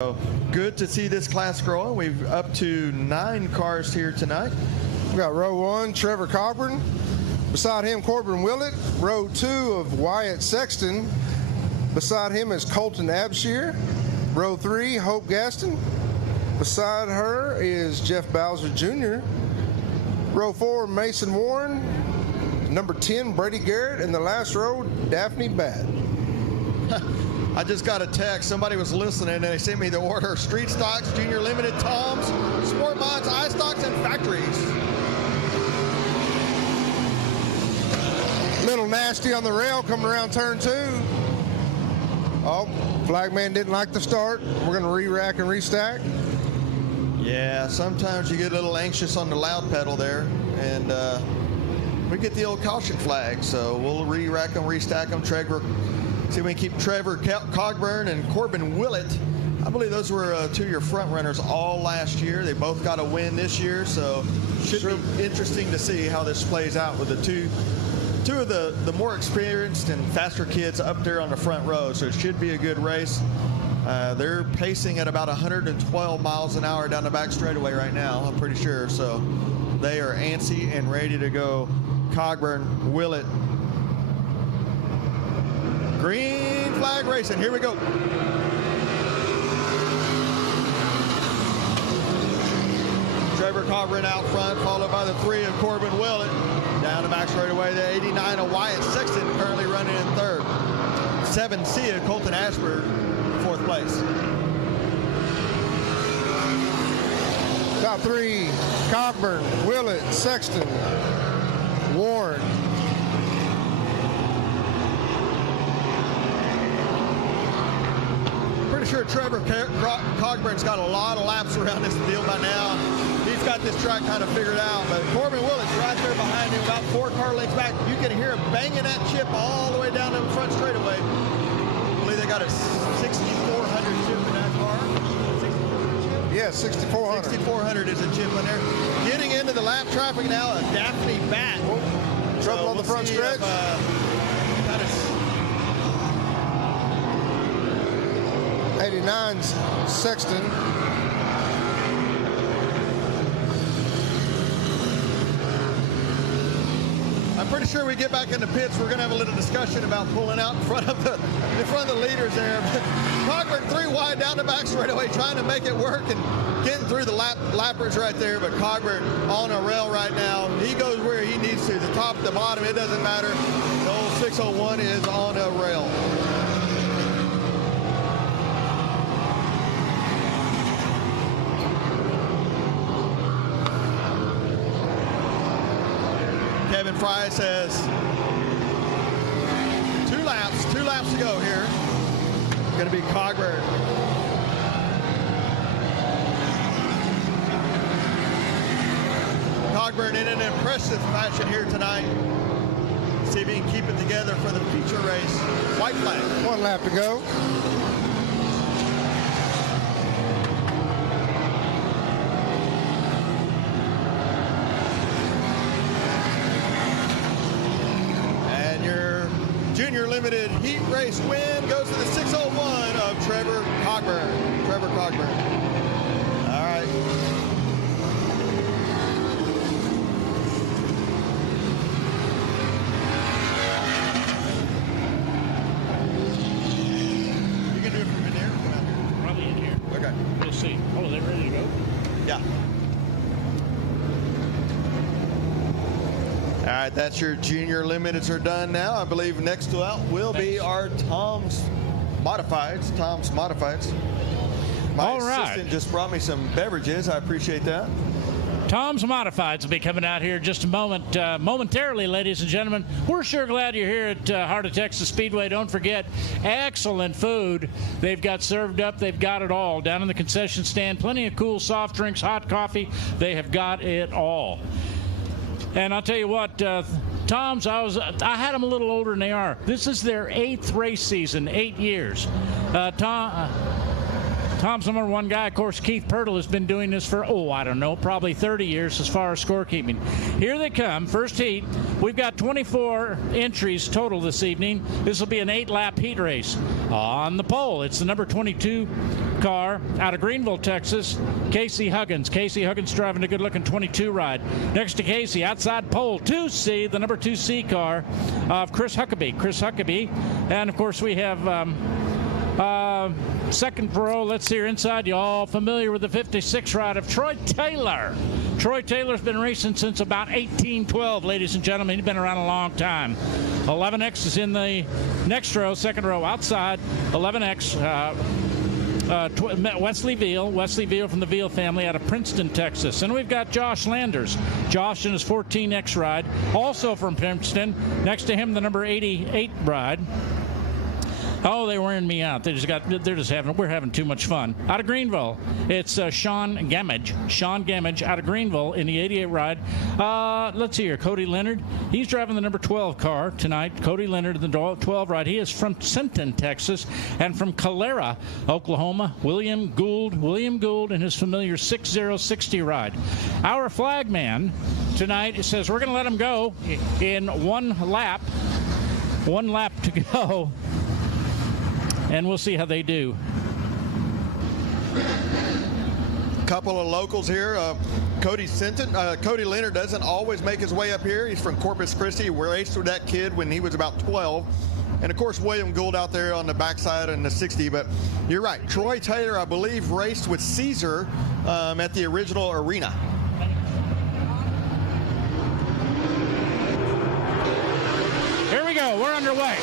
So good to see this class growing. We've up to 9 cars here tonight. We got row 1, Trevor Coburn. Beside him, Corbin Willett. Row 2 of Wyatt Sexton. Beside him is Colton Abshire. Row 3, Hope Gaston. Beside her is Jeff Bowser Jr. Row 4, Mason Warren. Number 10, Brady Garrett. And the last row, Daphne Batt. I just got a text. Somebody was listening and they sent me the order: Street Stocks, Junior Limited, Toms, Sport Mods, iStocks, and Factories. Little nasty on the rail coming around turn 2. Oh, flagman didn't like the start. We're going to re-rack and restack. Yeah, sometimes you get a little anxious on the loud pedal there, and we get the old caution flag. So we'll re-rack them, restack them. Trevor, see if we can keep Trevor Cogburn and Corbin Willett. I believe those were 2 of your front runners all last year. They both got a win this year, so should be interesting to see how this plays out with the two of the more experienced and faster kids up there on the front row. So it should be a good race. They're pacing at about 112 miles an hour down the back straightaway right now, I'm pretty sure. So they are antsy and ready to go. Cogburn, Willett. Green flag racing. Here we go. Trevor Cogburn out front, followed by the 3 of Corbin Willett. Down the back straightaway, the 89 of Wyatt Sexton currently running in 3rd. 7 Cia, Colton Ashford, 4th place. Top 3, Cogburn, Willett, Sexton, Warren. Pretty sure Trevor Cogburn's got a lot of laps around this deal by now. He's got this track kind of figured out, but Corbin Willett's right there behind him, about 4 car lengths back. You can hear him banging that chip all the way down to the front straightaway. I believe they got a 6,400 chip in that car. Yeah, 6,400. 6,400 is a chip in there. Getting into the lap traffic now, a Daphne Batt. Trouble on the front stretch. 89 Sexton. I'm pretty sure we get back in the pits, we're going to have a little discussion about pulling out in front of the leaders there. Cogburn 3 wide down the back straightaway, trying to make it work and getting through the lappers right there. But Cogburn on a rail right now. He goes where he needs to. The top, the bottom, it doesn't matter. The old 601 is on a rail. Kevin Fry says 2 laps to go here. Going to be Cogburn. Cogburn in an impressive fashion here tonight. See if he can keep it together for the feature race. White flag. 1 lap to go. Junior Limited heat race win goes to the 601 of Trevor Cogburn. Trevor Cogburn. All right. You can do it from in there? Come out here. Probably in here. Okay. We'll see. Oh, they're ready to go? Yeah. All right, that's your Junior Limiteds are done now. I believe next out will be our Tom's Modifieds. Tom's Modifieds. My assistant just brought me some beverages. I appreciate that. Tom's Modifieds will be coming out here in just a moment. Momentarily, ladies and gentlemen. We're sure glad you're here at Heart of Texas Speedway. Don't forget, excellent food. They've got served up. They've got it all. Down in the concession stand, plenty of cool soft drinks, hot coffee. They have got it all. And I'll tell you what, Tom's, I had them a little older than they are. This is their 8th race season, 8 years. Tom's number one guy. Of course, Keith Pirtle has been doing this for, I don't know, probably 30 years as far as scorekeeping. Here they come. First heat. We've got 24 entries total this evening. This will be an 8-lap heat race. On the pole, it's the number 22 car out of Greenville, Texas, Casey Huggins. Casey Huggins driving a good-looking 22 ride. Next to Casey, outside pole, 2C, the number 2C car of Chris Huckabee. Chris Huckabee. And, of course, we have second row. Let's see here inside. You all familiar with the 56 ride of Troy Taylor. Troy Taylor's been racing since about 1812, ladies and gentlemen. He's been around a long time. 11X is in the next row, second row outside. 11X. Wesley Veal from the Veal family out of Princeton, Texas. And we've got Josh Landers. Josh in his 14X ride, also from Princeton. Next to him, the number 88 ride. Oh, they're wearing me out. We're having too much fun. Out of Greenville, it's Sean Gamage. Sean Gamage out of Greenville in the 88 ride. Let's see here. Cody Leonard. He's driving the number 12 car tonight. Cody Leonard in the 12 ride. He is from Sinton, Texas, and from Calera, Oklahoma. William Gould in his familiar 6060 ride. Our flag man tonight says we're going to let him go in one lap. One lap to go. And we'll see how they do. Couple of locals here. Cody Leonard doesn't always make his way up here. He's from Corpus Christi. We raced with that kid when he was about 12. And, of course, William Gould out there on the backside in the 60. But you're right. Troy Taylor, I believe, raced with Caesar at the original arena. Here we go. We're underway.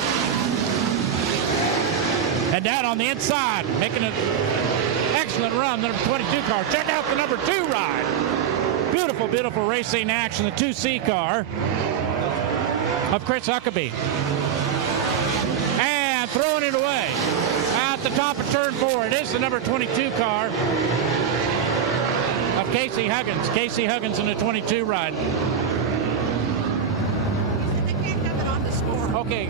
And down on the inside, making an excellent run, the number 22 car. Check out the number 2 ride. Beautiful, beautiful racing action, the 2C car of Chris Huckabee. And throwing it away. At the top of turn 4, it is the number 22 car of Casey Huggins. Casey Huggins in the 22 ride. They can't have it on the score. Okay,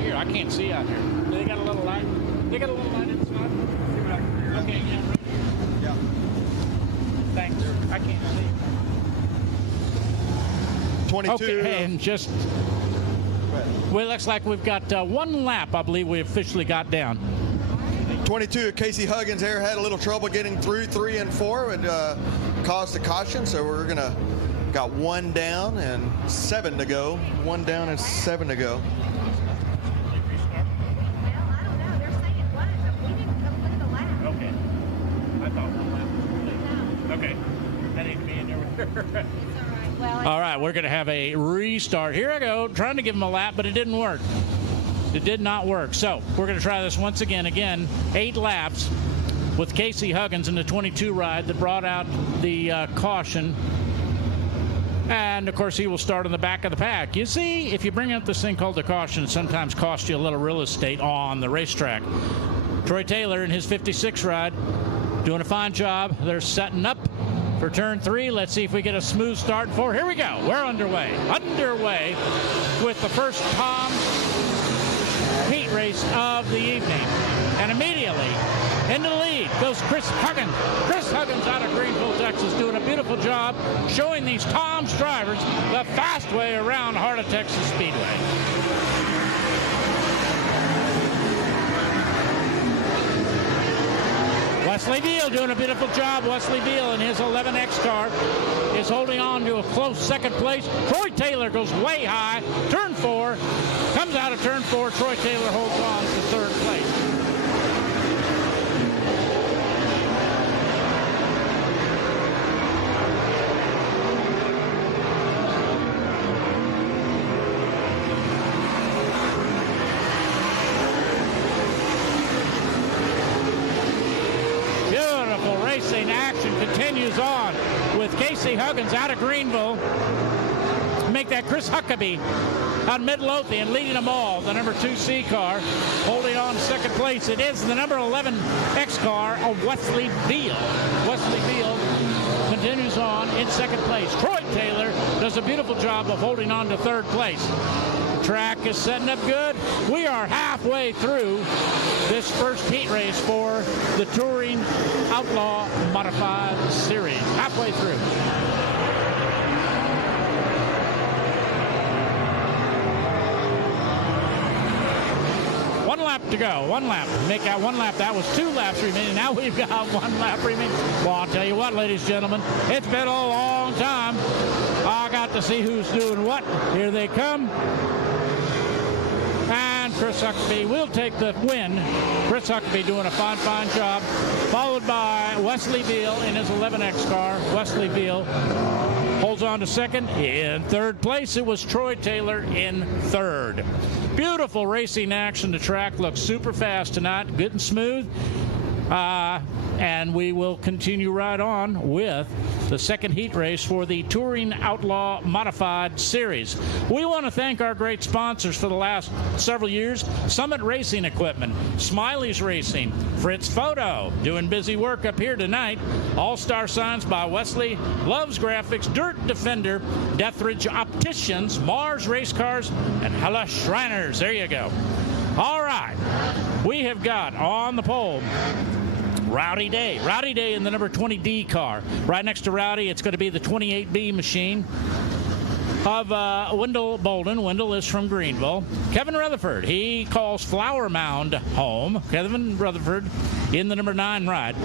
here, I can't see out here. They got a little light. They got a little light inside. Okay, yeah. Thanks. I can't see. 22. Okay, and just. Well, it looks like we've got one lap, I believe we officially got down. 22, Casey Huggins there had a little trouble getting through 3 and 4 and caused a caution, so we're got 1 down and 7 to go. 1 down and 7 to go. All right, we're going to have a restart. Here I go, trying to give him a lap, but it didn't work. It did not work. So we're going to try this once again. Again, 8 laps with Casey Huggins in the 22 ride that brought out the caution. And, of course, he will start on the back of the pack. You see, if you bring up this thing called the caution, it sometimes costs you a little real estate on the racetrack. Troy Taylor in his 56 ride doing a fine job. They're setting up for turn 3. Let's see if we get a smooth start for. Here we go. We're underway. Underway with the first Tom heat race of the evening. And immediately into the lead goes Chris Huggins. Chris Huggins out of Greenville, Texas, doing a beautiful job showing these Tom's drivers the fast way around Heart of Texas Speedway. Wesley Veal doing a beautiful job. Wesley Veal in his 11X car is holding on to a close second place. Troy Taylor goes way high. Turn 4. Comes out of turn 4. Troy Taylor holds on to third place. Racing action continues on with Casey Huggins out of Greenville. Make that Chris Huckabee out of Midlothian leading them all. The number 2C car holding on to second place. It is the number 11X car of Wesley Veal. Wesley Veal continues on in second place. Troy Taylor does a beautiful job of holding on to third place. track is setting up good. We are halfway through this first heat race for the Touring Outlaw Modified Series. Halfway through. One lap to go. One lap. Make out one lap. That was 2 laps remaining. Now we've got 1 lap remaining. Well, I'll tell you what, ladies and gentlemen, it's been a long time. I got to see who's doing what. Here they come. And Chris Huckabee will take the win. Chris Huckabee doing a fine job. Followed by Wesley Veal in his 11X car. Wesley Veal holds on to second. In third place, it was Troy Taylor in third. Beautiful racing action. The track looks super fast tonight, good and smooth. And we will continue right on with the second heat race for the Touring Outlaw Modified Series. We want to thank our great sponsors for the last several years: Summit Racing Equipment, Smiley's Racing, Fritz Photo, doing busy work up here tonight, All-Star Signs by Wesley, Loves Graphics, Dirt Defender, Deathridge Opticians, Mars Race Cars, and Hella Shriners. There you go. All right, we have got on the pole Rowdy Day. Rowdy Day in the number 20D car. Right next to Rowdy, it's going to be the 28B machine of Wendell Bolden. Wendell is from Greenville. Kevin Rutherford, he calls Flower Mound home. Kevin Rutherford in the number 9 ride.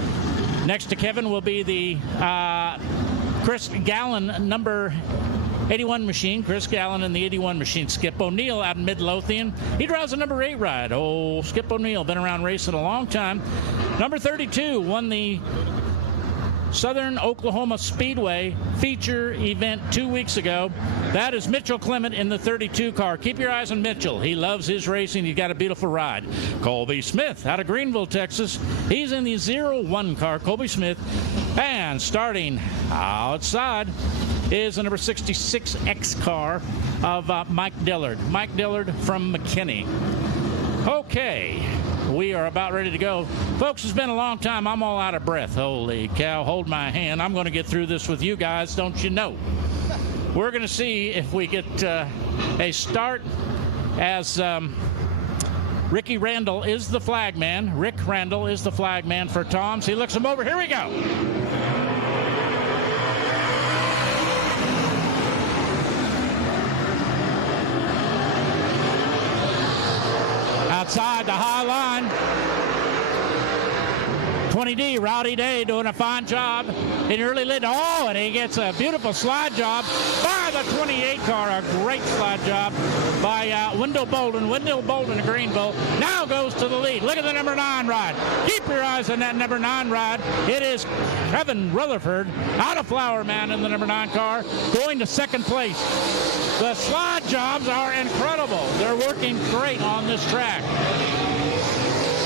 Next to Kevin will be the Chris Gallen number 81 machine. Chris Gallen in the 81 machine. Skip O'Neill out in Midlothian. He drives a number 8 ride. Oh, Skip O'Neill, been around racing a long time. Number 32 won the Southern Oklahoma Speedway feature event 2 weeks ago. That is Mitchell Clement in the 32 car. Keep your eyes on Mitchell. He loves his racing. He's got a beautiful ride. Colby Smith out of Greenville, Texas. He's in the 01 car. Colby Smith. And starting outside is the number 66X car of Mike Dillard. Mike Dillard from McKinney. Okay, we are about ready to go. Folks, it's been a long time. I'm all out of breath. Holy cow, hold my hand. I'm going to get through this with you guys, don't you know? We're going to see if we get a start as Ricky Randall is the flag man. Rick Randall is the flag man for Tom's. He looks him over. Here we go. Outside the high line. 20D, Rowdy Day doing a fine job in early lead. Oh, and he gets a beautiful slide job by the 28 car. A great slide job by Wendell Bolden. Wendell Bolden of Greenville now goes to the lead. Look at the number 9 ride. Keep your eyes on that number 9 ride. It is Kevin Rutherford out of Flower Mound in the number 9 car, going to second place. The slide jobs are incredible. They're working great on this track.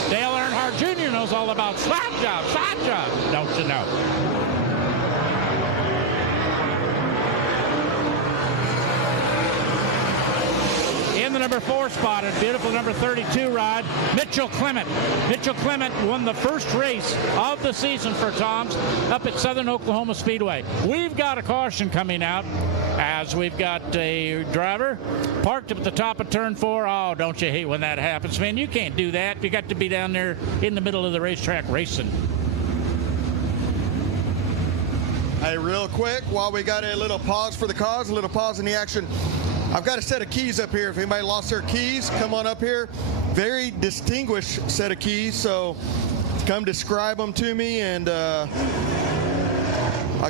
Dale Earnhardt Jr. knows all about slide jobs, don't you know? In the number 4 spot, a beautiful number 32 ride, Mitchell Clement. Mitchell Clement won the first race of the season for Tom's up at Southern Oklahoma Speedway. We've got a caution coming out as we've got a driver parked up at the top of turn 4. Oh, don't you hate when that happens, man? You can't do that. You got to be down there in the middle of the racetrack racing. Hey, real quick, while we got a little pause for the cause, a little pause in the action, I've got a set of keys up here. If anybody lost their keys, come on up here. Very distinguished set of keys, so come describe them to me, and I'll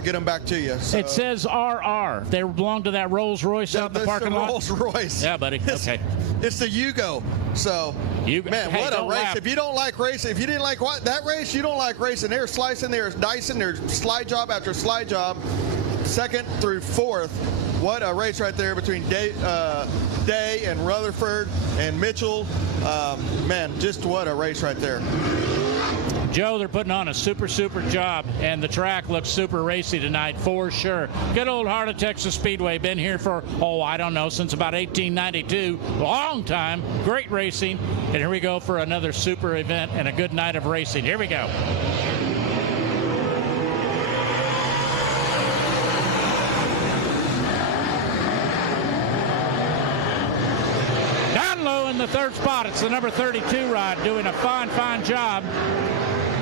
get them back to you. So. It says RR. They belong to that Rolls Royce out in the parking lot. Rolls Royce. Yeah, buddy. Okay. It's the Yugo. So, man, hey, what a race! Laugh. If you don't like racing, if you didn't like that race, you don't like racing. They're slicing, they're dicing, they're slide job after slide job, second through fourth. What a race right there between Day and Rutherford and Mitchell. Man, just what a race right there. Joe, they're putting on a super job, and the track looks super racy tonight for sure. Good old Heart of Texas Speedway, been here for, I don't know, since about 1892. Long time, great racing. And here we go for another super event and a good night of racing. Here we go. in the third spot, it's the number 32 ride doing a fine job.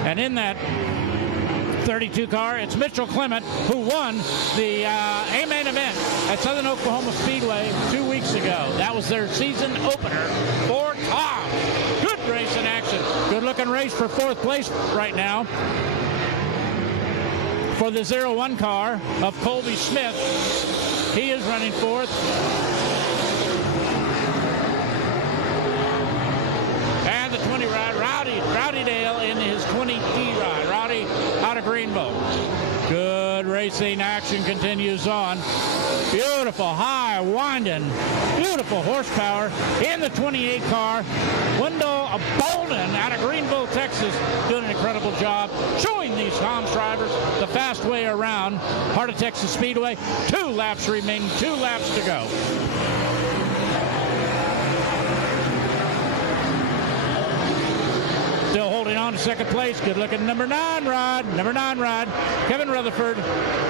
And in that 32 car, it's Mitchell Clement, who won the A-main event at Southern Oklahoma Speedway 2 weeks ago. That was their season opener for Tom. Good race in action. Good looking race for fourth place right now for the 01 car of Colby Smith. He is running fourth. And the 20 ride, Rowdy Dale in his 20D ride. Rowdy out of Greenville. Good racing action continues on. Beautiful, high, winding, beautiful horsepower in the 28 car. Wendell Bolden out of Greenville, Texas, doing an incredible job showing these Tom's drivers the fast way around Heart of Texas Speedway. 2 laps remaining, 2 laps to go. Still holding on to second place. Good looking number 9 ride. Kevin Rutherford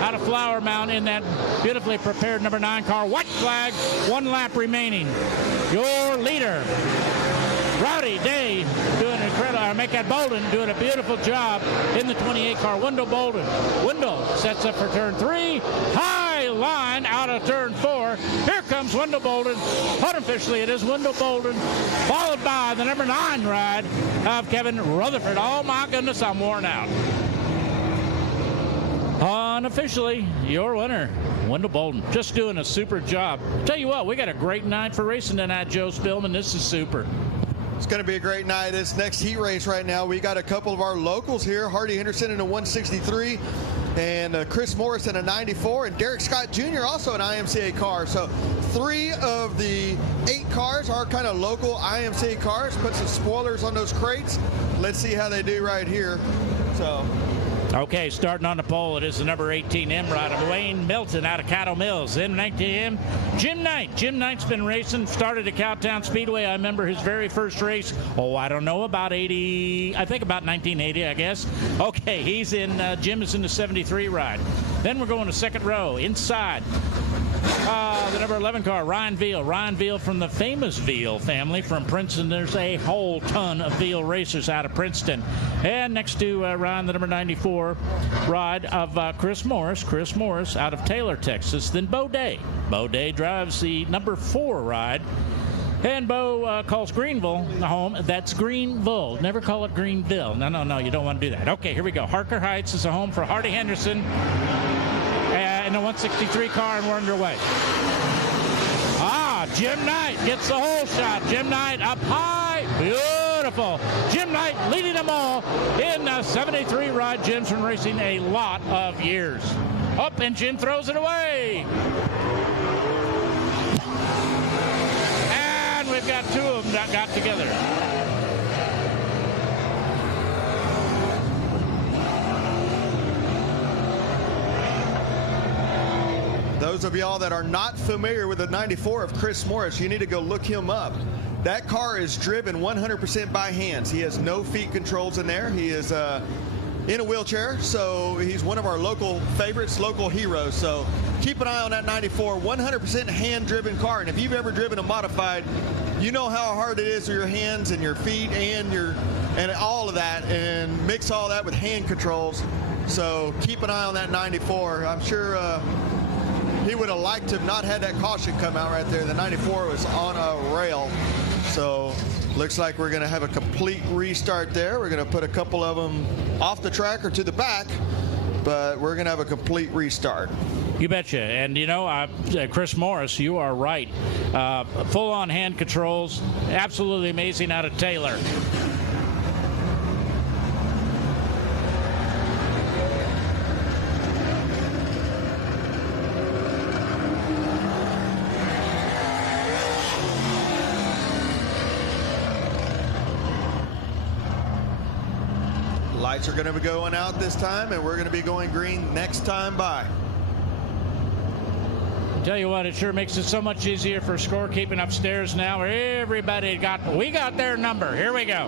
out of Flower Mound in that beautifully prepared number 9 car. White flag, 1 lap remaining. Your leader, Rowdy Day, doing incredible. Make that Bolden doing a beautiful job in the 28 car. Wendell Bolden. Wendell sets up for turn 3. High line out of turn 4. Here comes Wendell Bolden. Unofficially, it is Wendell Bolden, followed by the number 9 ride of Kevin Rutherford. Oh my goodness, I'm worn out. Unofficially, your winner, Wendell Bolden, just doing a super job. Tell you what, we got a great night for racing tonight, Joe Spillman. This is super. It's going to be a great night. This next heat race right now, we got a couple of our locals here. Hardy Henderson in a 163 and Chris Morris in a 94 and Derek Scott Jr. also an IMCA car. So 3 of the 8 cars are kind of local IMCA cars. Put some spoilers on those crates. Let's see how they do right here. So. Okay, starting on the pole, it is the number 18 M ride of Wayne Milton out of Caddo Mills. In 19M, Jim Knight. Jim Knight's been racing, started at Cowtown Speedway. I remember his very first race. Oh, I don't know, about 80, I think about 1980, I guess. Okay, he's in, Jim is in the 73 ride. Then we're going to second row, inside. The number 11 car, Ryan Veal. Ryan Veal from the famous Veal family from Princeton. There's a whole ton of Veal racers out of Princeton. And next to Ryan, the number 94 ride of Chris Morris. Chris Morris out of Taylor, Texas. Then Bo Day. Bo Day drives the number 4 ride. And Bo calls Greenville home. That's Greenville. Never call it Greenville. No, you don't want to do that. Okay, here we go. Harker Heights is a home for Hardy Henderson. In the 163 car, and we're underway. Jim Knight gets the hole shot. Jim Knight up high. Beautiful. Jim Knight leading them all in the 73 ride. Jim's been racing a lot of years. Up, and Jim throws it away. And we've got 2 of them that got together. Those of y'all that are not familiar with the 94 of Chris Morris, you need to go look him up. That car is driven 100% by hands. He has no feet controls in there. He is in a wheelchair, so he's one of our local favorites, local heroes. So keep an eye on that 94, 100% hand-driven car. And if you've ever driven a modified, you know how hard it is with your hands and your feet and all of that, and mix all that with hand controls. So keep an eye on that 94. I'm sure he would have liked to have not had that caution come out right there. The 94 was on a rail. So looks like we're going to have a complete restart there. We're going to put a couple of them off the track or to the back, but we're going to have a complete restart. You betcha. And, you know, Chris Morris, you are right. Full-on hand controls. Absolutely amazing out of Taylor. Lights are going to be going out this time, and we're going to be going green next time by. Tell you what, it sure makes it so much easier for scorekeeping upstairs now. We got their number. Here we go.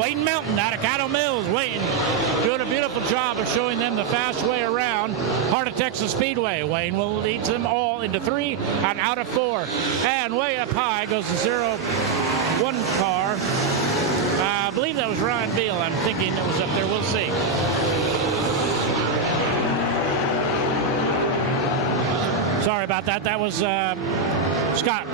Wayne Melton Martin out of Caddo Mills waiting, doing a beautiful job of showing them the fast way around Heart of Texas Speedway. Wayne will lead them all into 3 and out of 4. And way up high goes the 0-1 car. I believe that was Ryan Beal. I'm thinking it was up there. We'll see. Sorry about that. That was Scott.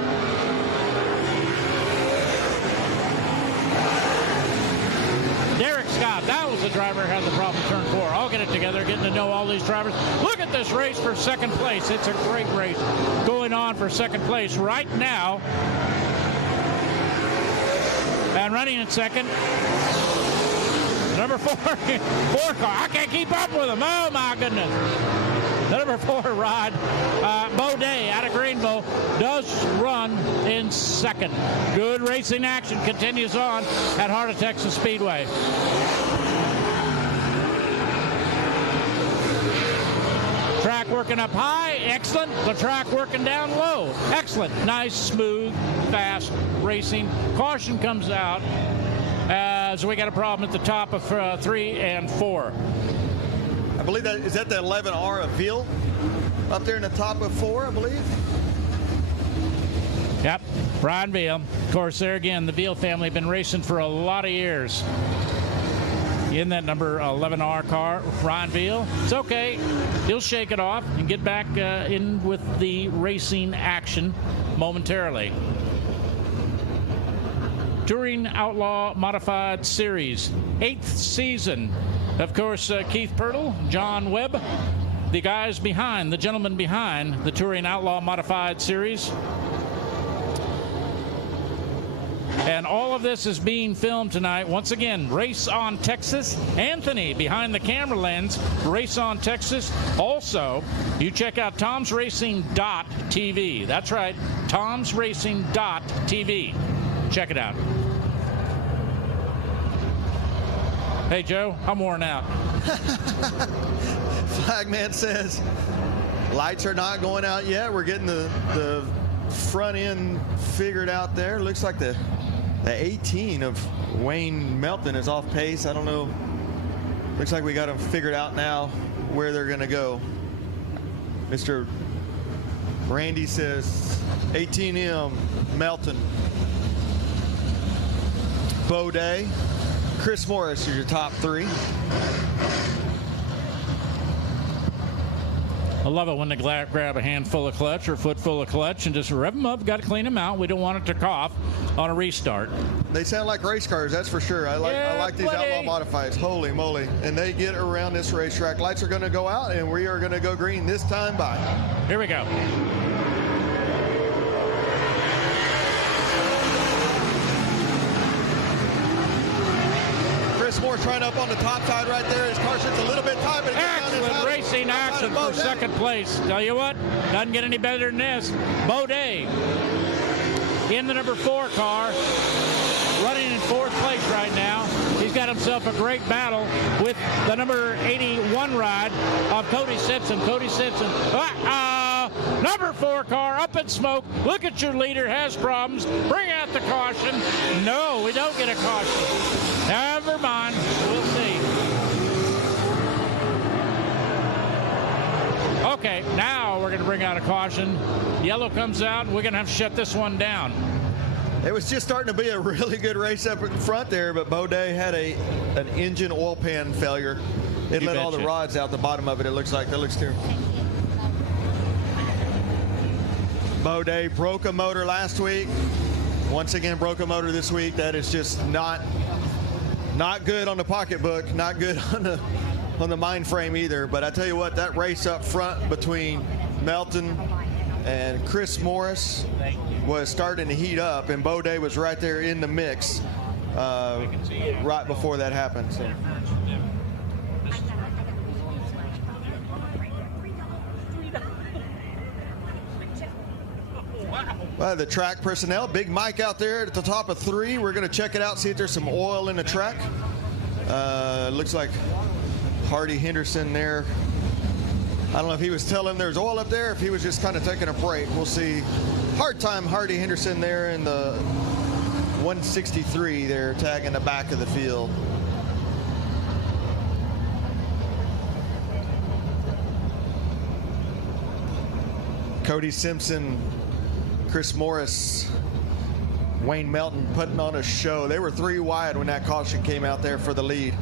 Derek Scott, that was the driver who had the problem in turn 4. I'll get it together, getting to know all these drivers. Look at this race for second place. It's a great race going on for second place right now. And running in second, number 4 car. I can't keep up with him. Oh, my goodness. The number 4 rod, Bo Day out of Greenville, does run in second. Good racing action continues on at Heart of Texas Speedway. Track working up high, excellent. The track working down low, excellent. Nice, smooth, fast racing. Caution comes out as we got a problem at the top of 3 and 4. I believe that is that the 11R of Veal up there in the top of 4, I believe. Yep, Brian Veal. Of course, there again, the Veal family have been racing for a lot of years. In that number 11R car, Ryan Veal. It's okay. He'll shake it off and get back in with the racing action momentarily. Touring Outlaw Modified Series, 8th season. Of course, Keith Pirtle, John Webb, the guys behind, the gentlemen behind the Touring Outlaw Modified Series. And all of this is being filmed tonight. Once again, Race on Texas. Anthony behind the camera lens, Race on Texas. Also, you check out tomsracing.tv. That's right, tomsracing.tv. Check it out. Hey, Joe, I'm worn out. Flagman says lights are not going out yet. We're getting the front end figured out there. Looks like the 18 of Wayne Melton is off pace. I don't know. Looks like we got them figured out now where they're going to go. Mr. Randy says 18M Melton. Bo Day. Chris Morris is your top 3. I love it when they grab a handful of clutch or a foot full of clutch and just rev them up. Got to clean them out. We don't want it to cough on a restart. They sound like race cars, that's for sure. I like these Outlaw Modifieds. Holy moly. And they get around this racetrack. Lights are going to go out, and we are going to go green this time by. Here we go. Chris Moore trying up on the top side right there. His car sits a little bit tight, but it gets down his Excellent racing action for second place. Tell you what, doesn't get any better than this. Bo Day in the number 4 car, running in 4th place right now. He's got himself a great battle with the number 81 ride of Cody Simpson. Cody Simpson, number 4 car up in smoke. Look at your leader, has problems. Bring out the caution. No, we don't get a caution. Never mind. We'll see. Okay, now we're going to bring out a caution. Yellow comes out. We're going to have to shut this one down. It was just starting to be a really good race up in front there, but Bo Day had an engine oil pan failure. It let all the rods out the bottom of it, it looks like. That looks terrible. Bo Day broke a motor last week. Once again, broke a motor this week. That is just not good on the pocketbook, not good on the mind frame either. But I tell you what, that race up front between Melton and Chris Morris was starting to heat up, and Bo Day was right there in the mix right before that happened. So. Well, the track personnel, Big Mike out there at the top of 3. We're going to check it out, see if there's some oil in the track. Looks like Hardy Henderson there. I don't know if he was telling there's oil up there, if he was just kind of taking a break. We'll see. Hard time Hardy Henderson there in the 163 there, tagging the back of the field. Cody Simpson, Chris Morris, Wayne Melton putting on a show. They were 3 wide when that caution came out there for the lead.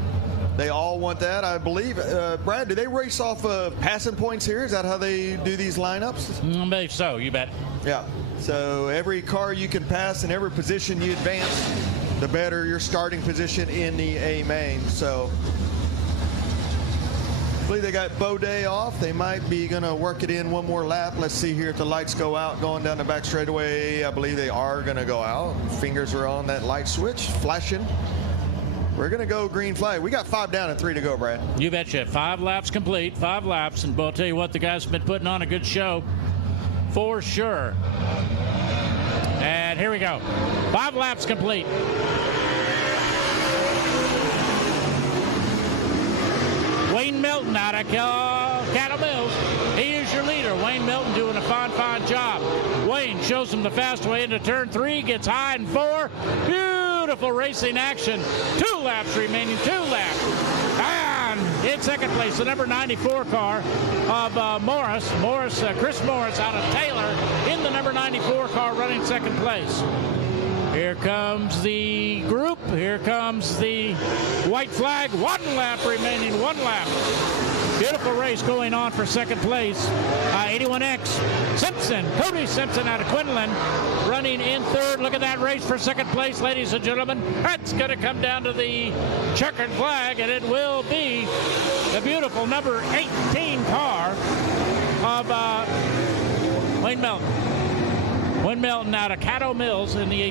They all want that, I believe. Brad, do they race off passing points here? Is that how they do these lineups? I believe so, you bet. Yeah. So every car you can pass and every position you advance, the better your starting position in the A main. So I believe they got Baudet off. They might be going to work it in one more lap. Let's see here if the lights go out going down the back straightaway. I believe they are going to go out. Fingers are on that light switch, flashing. We're going to go green flag. We got 5 down and 3 to go, Brad. You betcha. 5 laps complete, 5 laps. And I'll tell you what, the guys have been putting on a good show for sure. And here we go. 5 laps complete. Wayne Melton out of Cattle Mills. He is your leader. Wayne Melton doing a fine job. Wayne shows him the fast way into turn 3, gets high in 4. Beautiful racing action. 2 laps remaining, 2 laps. And in second place, the number 94 car of Chris Morris out of Taylor in the number 94 car running second place. Here comes the group. Here comes the white flag. 1 lap remaining, 1 lap. Beautiful race going on for second place. 81X Simpson, Cody Simpson out of Quinlan, running in third. Look at that race for second place, ladies and gentlemen. That's going to come down to the checkered flag, and it will be the beautiful number 18 car of Wayne Melton. Wayne Melton out of Caddo Mills in the